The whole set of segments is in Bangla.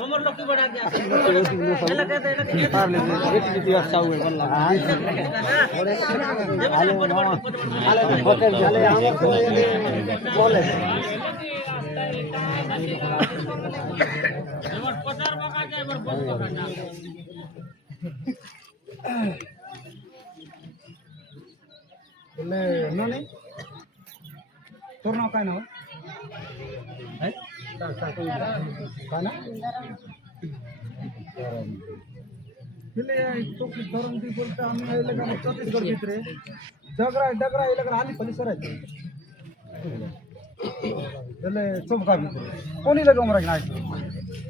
তোমার লোক কি বড় গিয়া তোর নাম কায় না হ্যাঁ কায় না तो धरून ती बोलता आम्ही एलाका छत्तीसगड भितरे डगरा एलाका आली पली सरायची એટલે ચોબકા भितरे कोणी लगे उमरा नाही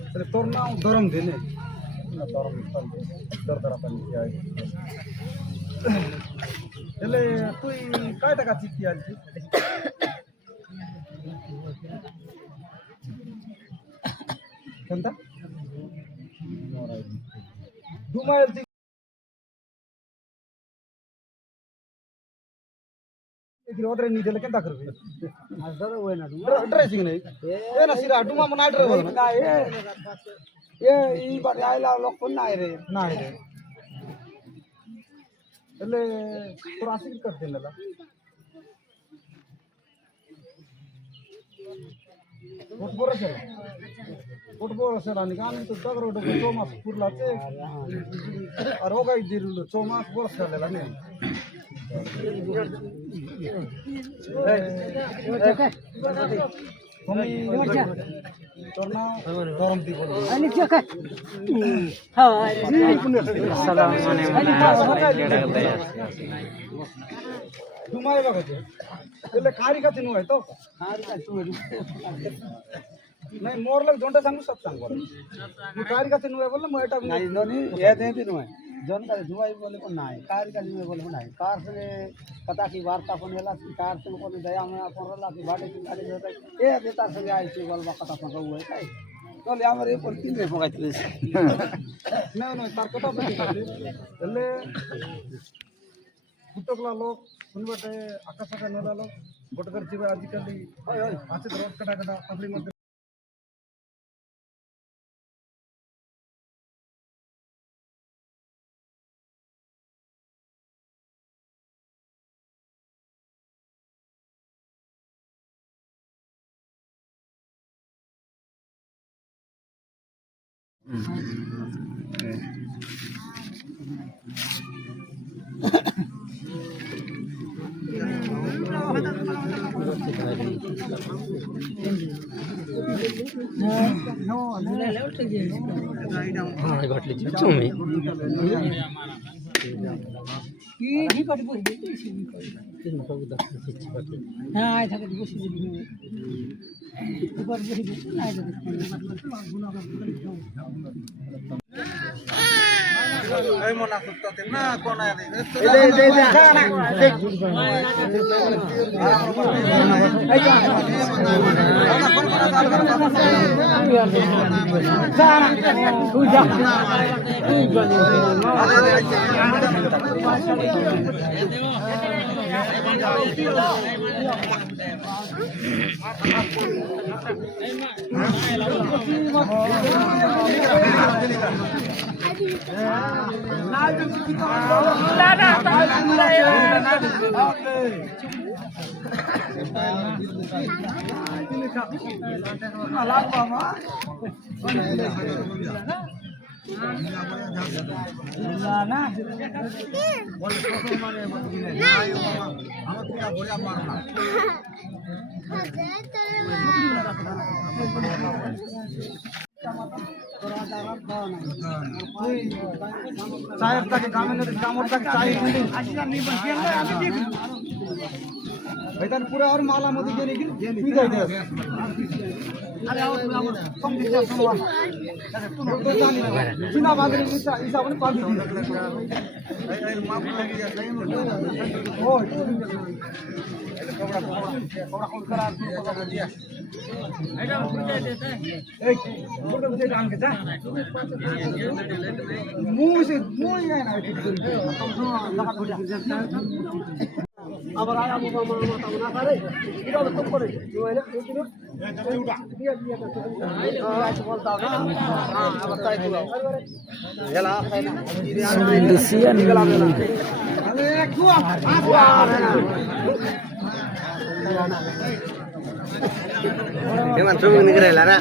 એટલે तोर नाव धरम देने धरम दरदरा पण એટલે तू काय टाका चित्ती आली कोणता दुमायल ಹೋದ್ರೆ ನೀದೆಲ್ಲ ಕೆಂತ ಹಾಕ್ರಿ ಅದರ ಹೋಯ್ನ ಡ್ರೆಸ್ಸಿಂಗ್ ನೈ ಏನ ಸಿರಾ ಡುಮಾ ಮನ ಆಡ್ರೆ ಹೋದ ಏ ಈ ಬಾರಿ ಆಯ್ಲ ಲೋಕನ್ ನಾಯಿ रे એટલે થોડા આશીર્ કરતે નલા फुटबॉल असेल आणि आम्ही तो दगड चोमास पुरलाचे रोगा दिरलो चोमास बोर्स झालेला नाही तुम्हाला बघायचे એટલે ખારી કાથી નું હોય તો ખારી કાથી नाही मोरला दोंडा सांगू सांग बोल तू कारी काथे नुय बोल मैं एटा नहीं नोनी ये देती नुय जोन का जुवाई बोले को नाही कारी का नुय बोले नाही कार से पता की वार्ता पण वेला कार से को दया में अपन रला की भाडे की गाड़ी होता ए देता से आई छी बोल कथा पण रहू है काय तो ले हमरे पर तीन रे पकाइले नहीं नहीं तार कथा पण એટલે कुटकला लोक सुनबटे आकाशाका नेला लोक गोटकर जीव आजकल आचे रोड कटा कटा पब्लिक मध्ये Ay mo nakutatin na ko na rin. चाय तक कामेंद्र कामोर तक चाय मी पण पुरा और माला मध्ये गेली की मी जायचं अरे आवाज आवाज कम दिसला समोर तो जाणी बिना बागरी इसा पण पाल दी माफ लगी हो कोबड़ा कोन करार पकड़ दिया एटा बुझाई देता एक बुढ़ा बुझे काम के जा मुंह से मुंह ही ना আবার আয় আবু মামা মামা না পারে এটা তো করে জুয়াইলে এই দিন দিয়া দিয়া তো বলতা না হ্যাঁ আবার তাই তুলাও হেলা ফাইনা Lucian আরে কুয়া কুয়া Emang sungguh nih keren lara.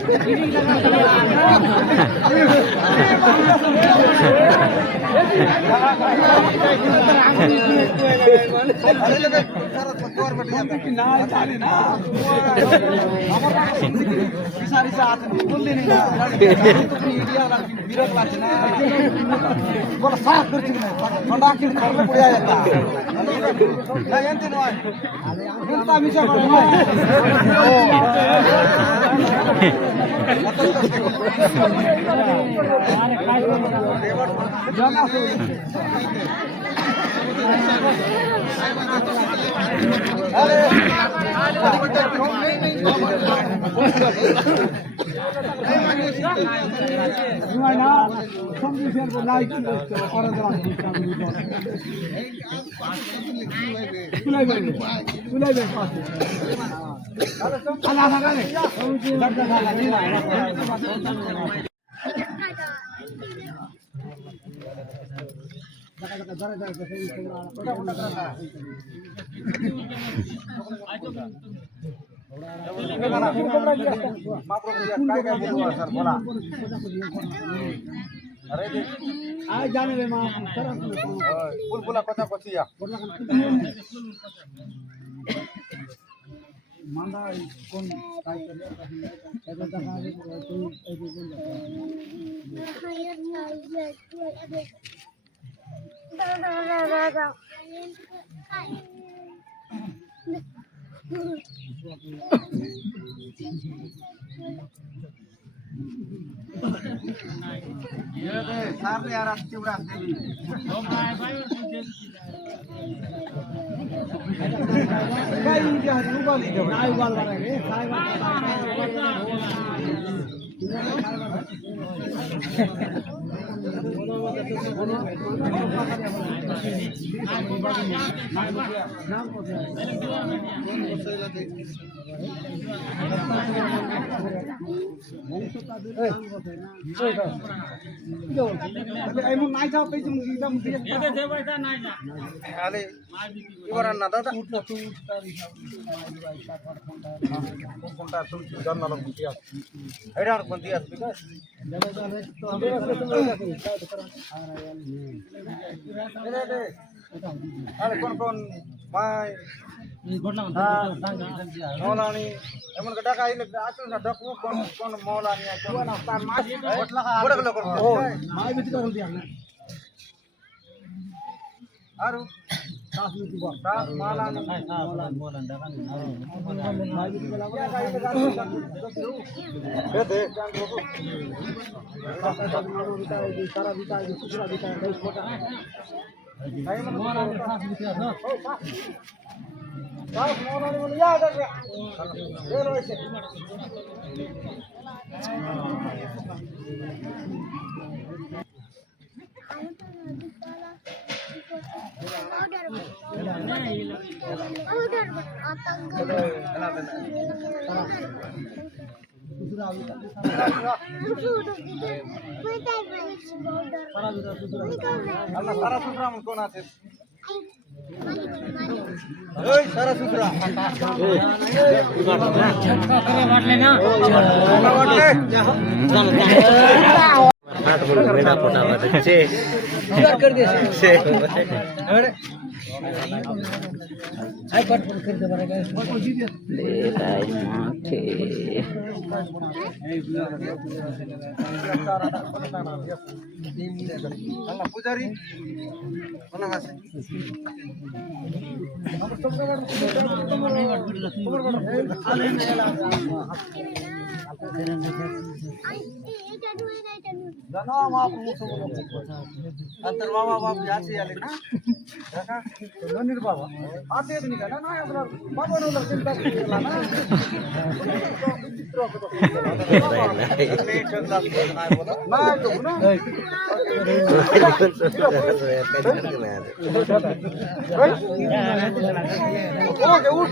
জানে রে মা Pula kota kota ya. मांदा कौन काय कर रहा है ऐसा दफा है कोई ऐसे बोल ये दे सामने यार अच्छी उड़ा देवी. काय इंडिया उबाली दे ना उबाल रहा है काय এমন নাই যাও তাই তুমি একদম এতে দেব এটা নাই না খালি ইবরান না দাদা কোনটা তুমি জানা লোক কি আছে এটা আর কোন দিয়া বিকাশ আরে কোন কোন মাই মৌলানি এমন কে টাকা আইলে আসল না ডাকু কোন কোন মৌলানি কোন না তার মাস বড় লোক ও মাই বিটি করে দিয়া না আরো কাজ নীতি বল তার মৌলানি মৌলান টাকা নি মাই বিটি বলা এ দে কান রবু सारा बिता दूसरा बिता नहीं छोटा भाई मन मोरा खास बिता ना साफ मोरा ने बोल याद आ गया ये रो ऐसे दूसरा আল্লাহ সারা সুতরা মন কোন আছে ওই সারা সুতরা बाटले ना हाथ बोल मेरा फोटा बच्चे कर दिया से अरे आई कट कर दे बारे ले लाई माथे Allah pujari mana আছে জানো আমার মুখ আর তোর বাবা বাবু আছে আলে না দেখা ধনির বাবা আছে তুমি কেন না আপনার বাবা নলে চিন্তা করলা না না তো না ওকে উঠ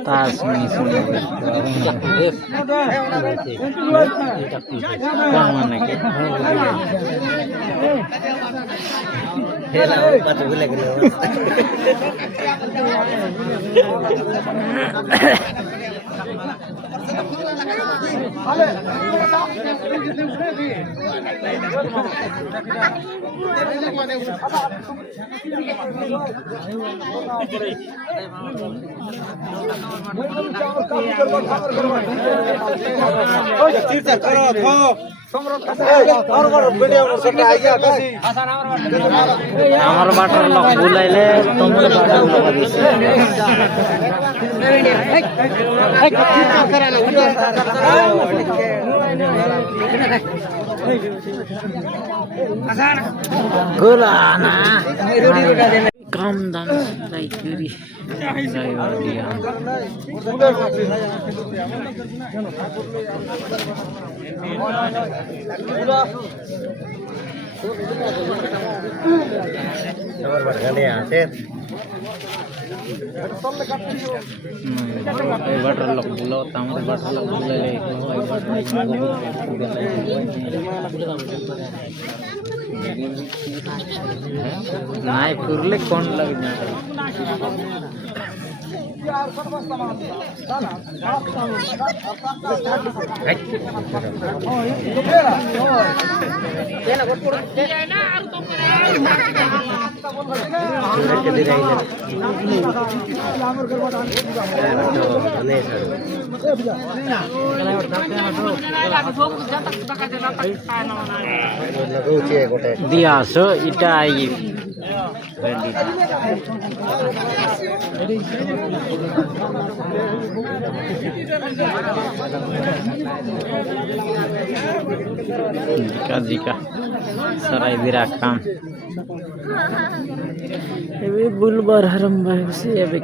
तास में सुने माने के আমার বাটার লোক বুলাইলে তোমার বাটার লোক দিছে গোলা না कम दाम लाइक करी जाइवा दिया আমার বাগানে আছে এই বাটার লোক বুলো তামর বাটার লোক বুলাইলে এই বাটার নাই ফুরলে কোন লাগবে দিয়া আসো এটা I jika sarai dirakam ebi bulbar haram bahsi ebi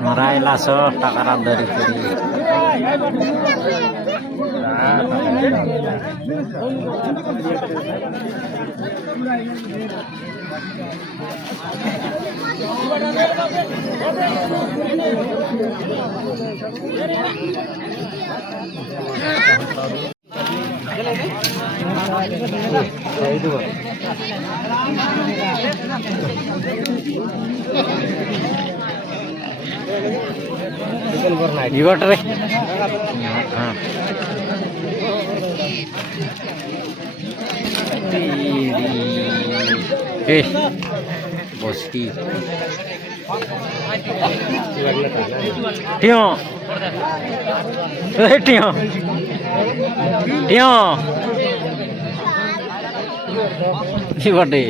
marai laso takaran dari kiri Ibat re. Boski. Tio. Tio. Tio. Ibat re.